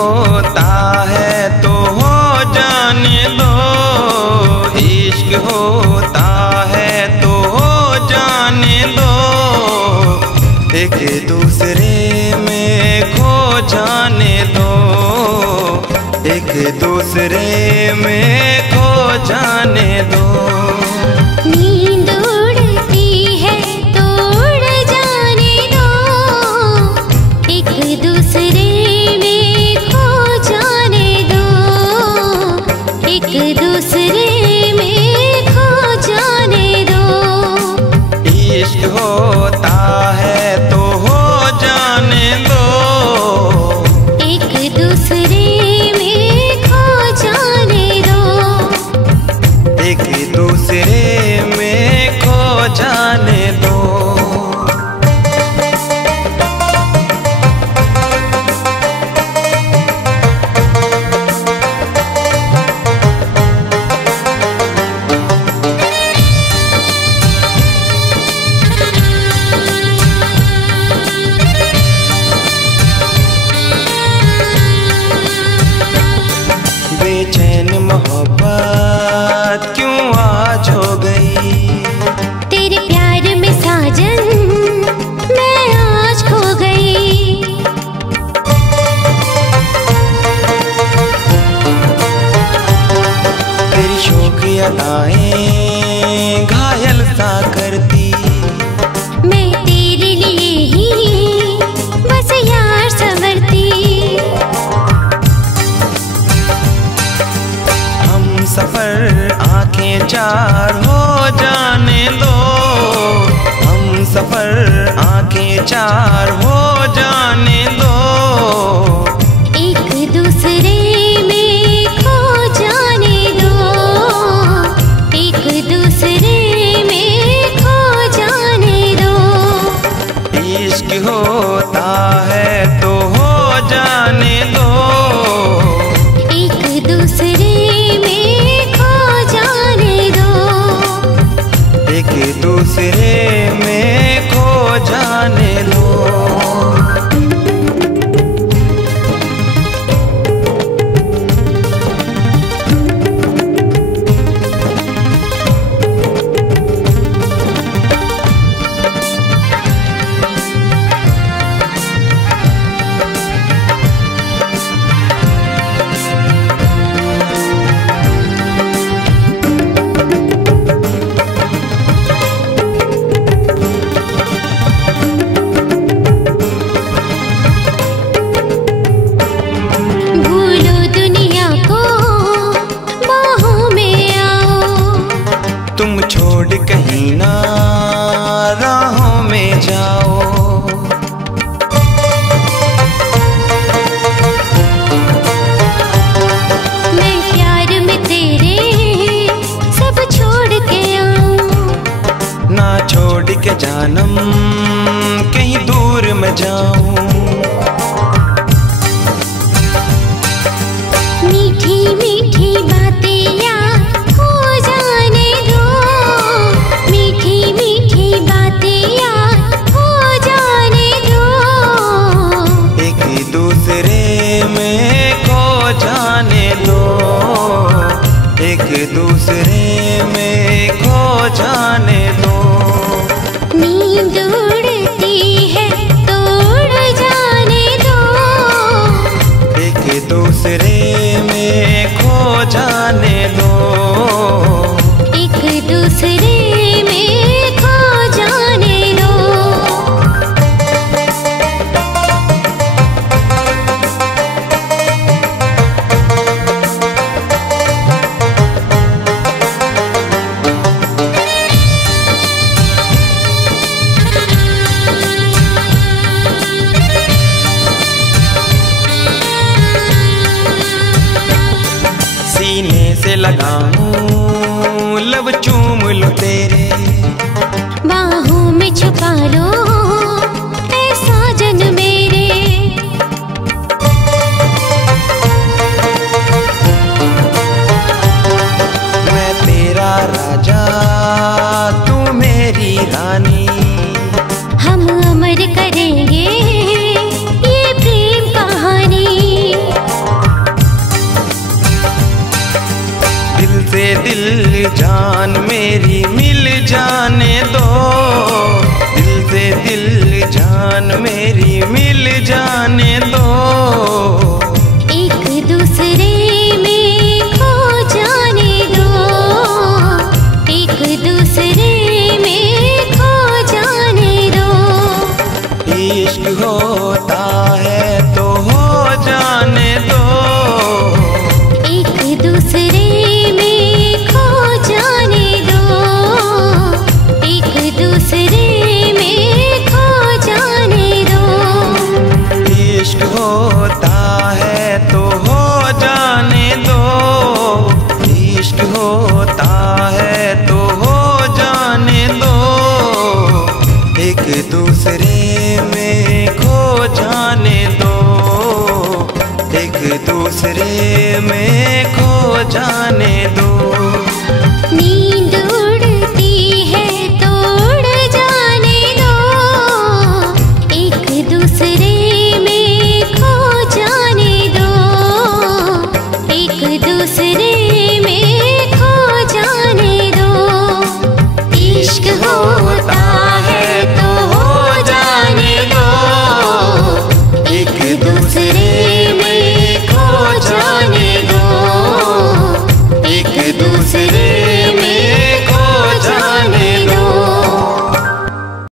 होता है तो हो जाने दो, इश्क होता है तो हो जाने दो, एक दूसरे में खो जाने दो, एक दूसरे में खो जाने दो। नींद उड़ती है तो उड़ जाने दो, एक दूसरे में खो जाने दो, एक दूसरे में खो जाने दो। इश्क होता है तो हो जाने दो, एक दूसरे में खो जाने दो, एक दूसरे में खो जाने दो। बेचैन मोहब्बत क्यों आज हो गई, तेरे प्यार में साजन मैं आज खो गई। तेरी शौक अदाएं घायल सा करती, मैं तेरे लिए ही बस यार संवरती। हम सफर आंखें चार हो जाने दो, हम सफर आंखें चार हो जाने दो, एक दूसरे में खो जाने दो, एक दूसरे में खो जाने दो। इश्क होता है तो हो जाने दो, एक दूसरे में खो जाने दो, एक दूसरे में खो जाने दो। भूलो दुनिया को बाहों में आओ, तुम छोड़ कहीं ना राहों में जाओ, मैं प्यार में तेरे सब छोड़ के आऊं, ना छोड़ के जानम कहीं दूर में जाऊं। मीठी मीठी बातें याद हो जाने दो, मीठी मीठी बातें याद हो जाने दो, एक दूसरे में खो जाने दो, एक दूसरे में खो जाने दो। नींद उड़ती है तो उड़ जाने दो, एक दूसरे में खो जाने दो, एक दूसरे में खो जाने दो। सीने से लगाऊं लब चूम लो तेरे, बाहों में छुपा लो ऐ साजन मेरे, मैं तेरा राजा तू मेरी रानी, हम अमर करेंगे ये प्रेम कहानी। जान मेरी मिल जाने दो, दिल से दिल जान मेरी मिल जाने दो। एक दूसरे में खो जाने दो, एक दूसरे में खो जाने दो। इश्क होता है तो हो जाने दो, एक दूसरे में खो जाने दो, एक दूसरे में खो जाने दो। इश्क होता है तो हो जाने दो, इश्क होता है तो हो जाने दो। एक दूसरे में खो जाने दो, एक दूसरे में खो जाने दो। नींद